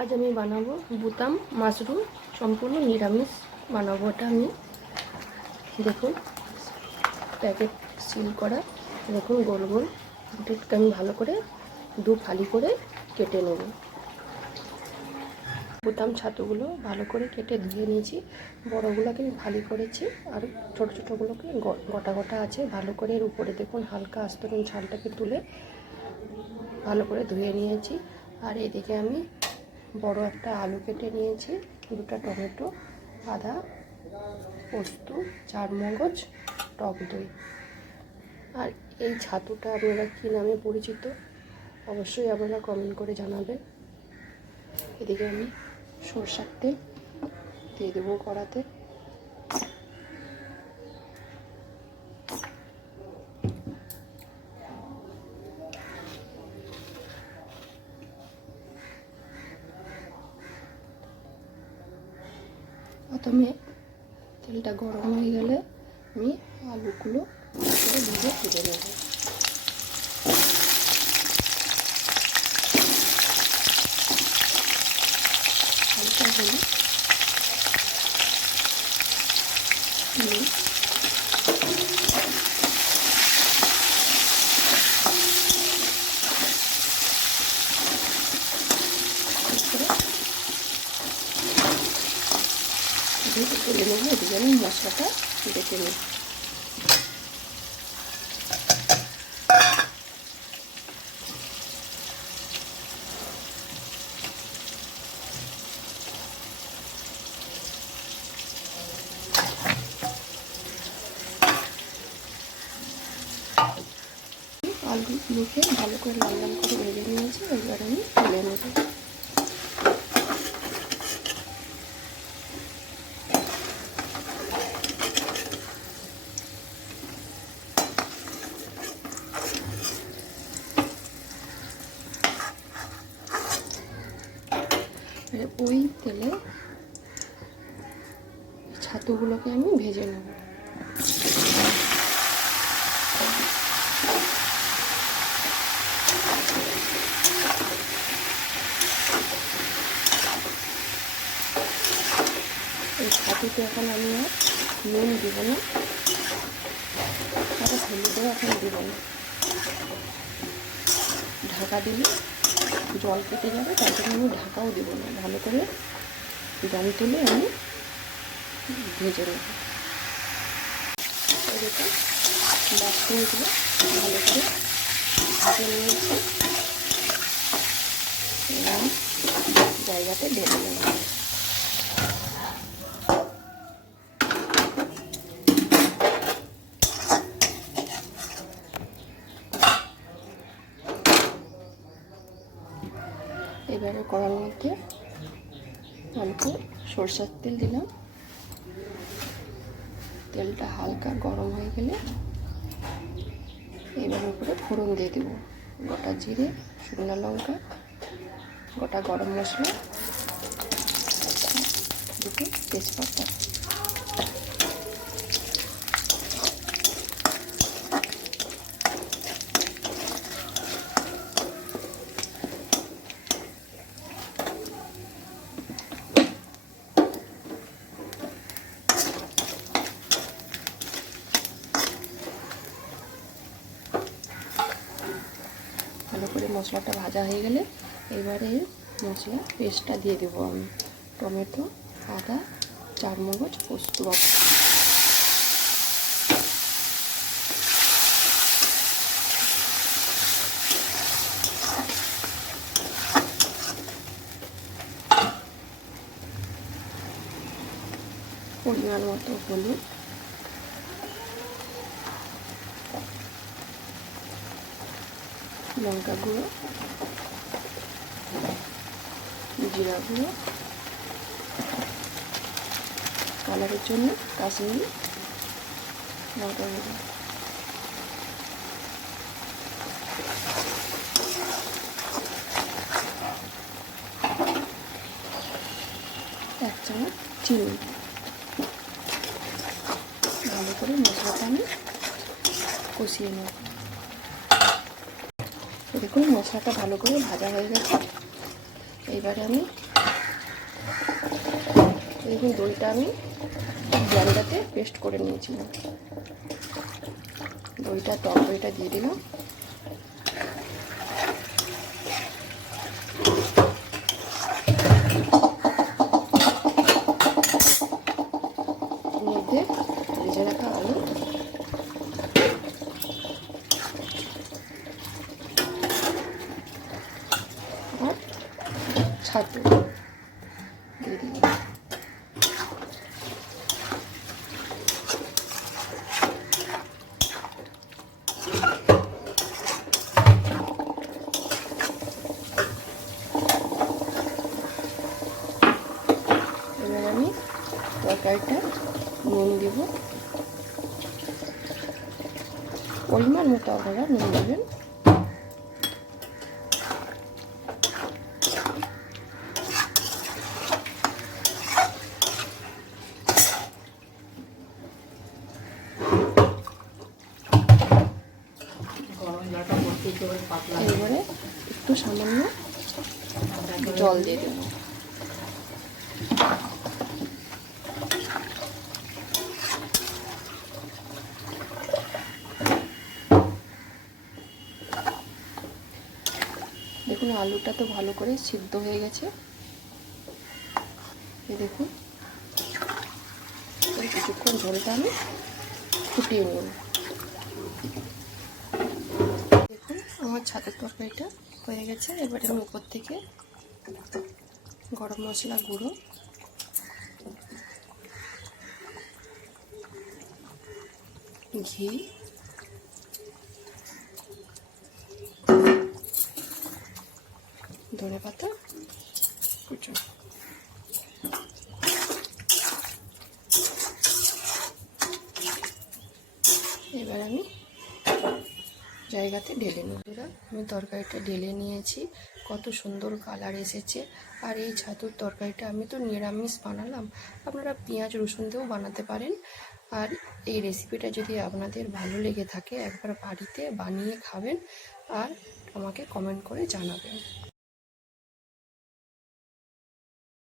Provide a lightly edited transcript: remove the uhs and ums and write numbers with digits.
আজ আমি বানাবো বুতাম মাশরুম, সম্পূর্ণ নিরামিষ বানাবো। এটা আমি দেখুন প্যাকেট সিল করা, দেখুন গোল গোল বুটেরকে আমি ভালো করে দু ফালি করে কেটে নেব। বুতাম ছাতুগুলো ভালো করে কেটে ধুয়ে নিয়েছি, বড়গুলোকে আমি ফালি করেছি আর ছোটো ছোটোগুলোকে গোটা গোটা আছে। ভালো করে এর উপরে দেখুন হালকা আস্তরণ ছালটাকে তুলে ভালো করে ধুয়ে নিয়েছি। আর এদিকে আমি বড় একটা আলু কেটে নিয়েছি, দুটো টমেটো, আদা, পোস্ত, চারমগজ, টক দই। আর এই ছাতুটা আপনারা কী নামে পরিচিত অবশ্যই আপনারা কমেন্ট করে জানাবেন। এদিকে আমি সরষের তেল দিয়ে দেবো কড়াতে। প্রথমে তেলটা গরম হয়ে গেলে আমি আলুগুলো ভেজে তুলে নেব। হালকা হলে ভেজে তুলে নেব। এদিকে আমি মশলাটা বেটে নেব। আলুগুলোকে ভালো করে লাল লাল করে ভেজে নিয়েছি, এবার আমি তুলে নেব। ওই তেলে ছাতুগুলোকে আমি ভেজে নেব। এই ছাতুতে এখন আমি আর নুন দিব না, আর হলুদও এখন দিব না। ঢাকা দিলে জল কেটে যাবে, তার জন্য আমি ঢাকাও দেব না। ভালো করে দম তুলে আমি ভেজে নেব। এরকম বাসনগুলো ভালো করে ভেজে নিয়েছি, জায়গাতে ঢেলে নেব। এবারে কড়ার মধ্যে অল্প সরষের তেল দিলাম। তেলটা হালকা গরম হয়ে গেলে এবার উপরে ফোড়ন দিয়ে দেবো। গোটা জিরে, শুকনো লঙ্কা, গোটা গরম মশলা, দুটো তেজপাতা। ভালো করে মশলাটা ভাজা হয়ে গেলে এবারে মশলা পেস্টটা দিয়ে দেবো আমি। টমেটো, আদা, চারমগজ, পোস্ত বাটা। পরিমাণ মতো হলুদ, লঙ্কা গুঁড়ো, জিরা গুঁড়ো, কালারের জন্য কাশ্মীরি লঙ্কা গুঁড়ো, এক চামচ চিনি। ভালো করে মশলাটা আমি কষিয়ে নেব। দেখুন মশলাটা ভালো করে ভাজা হয়ে গেছে। এইবারে আমি দেখুন দইটা আমি ব্লেন্ডারে পেস্ট করে নিয়েছিলাম। দইটা, টক দইটা দিয়ে দিলাম। মধ্যে ভেজে রাখা আলু, আর ছাতু দিয়ে দিলাম। এবার আমি তরকারিটা নুন দেব, পরিমাণ মতো আপনারা নুন দেবেন। এবারে একটু সামান্য জল দিয়ে দেব। দেখুন আলুটা তো ভালো করে সিদ্ধ হয়ে গেছে। এই দেখুন কিছুক্ষণ ঝোলটা আমি ফুটিয়ে নেব। দেখুন আমার ছাতুর তরকারিটা হয়ে গেছে। এবারে আমি উপর থেকে গরম মশলা গুঁড়ো, ঘি, ধনেপাতা কুচো, এবার আমি জায়গাতে ঢেলে নেব। আমি তরকারিটা ঢেলে নিয়েছি, কত সুন্দর কালার এসেছে। আর এই ছাতুর তরকারিটা আমি তো নিরামিষ বানালাম, আপনারা পেঁয়াজ রসুন দিয়েও বানাতে পারেন। আর এই রেসিপিটা যদি আপনাদের ভালো লেগে থাকে একবার বাড়িতে বানিয়ে খাবেন আর আমাকে কমেন্ট করে জানাবেন।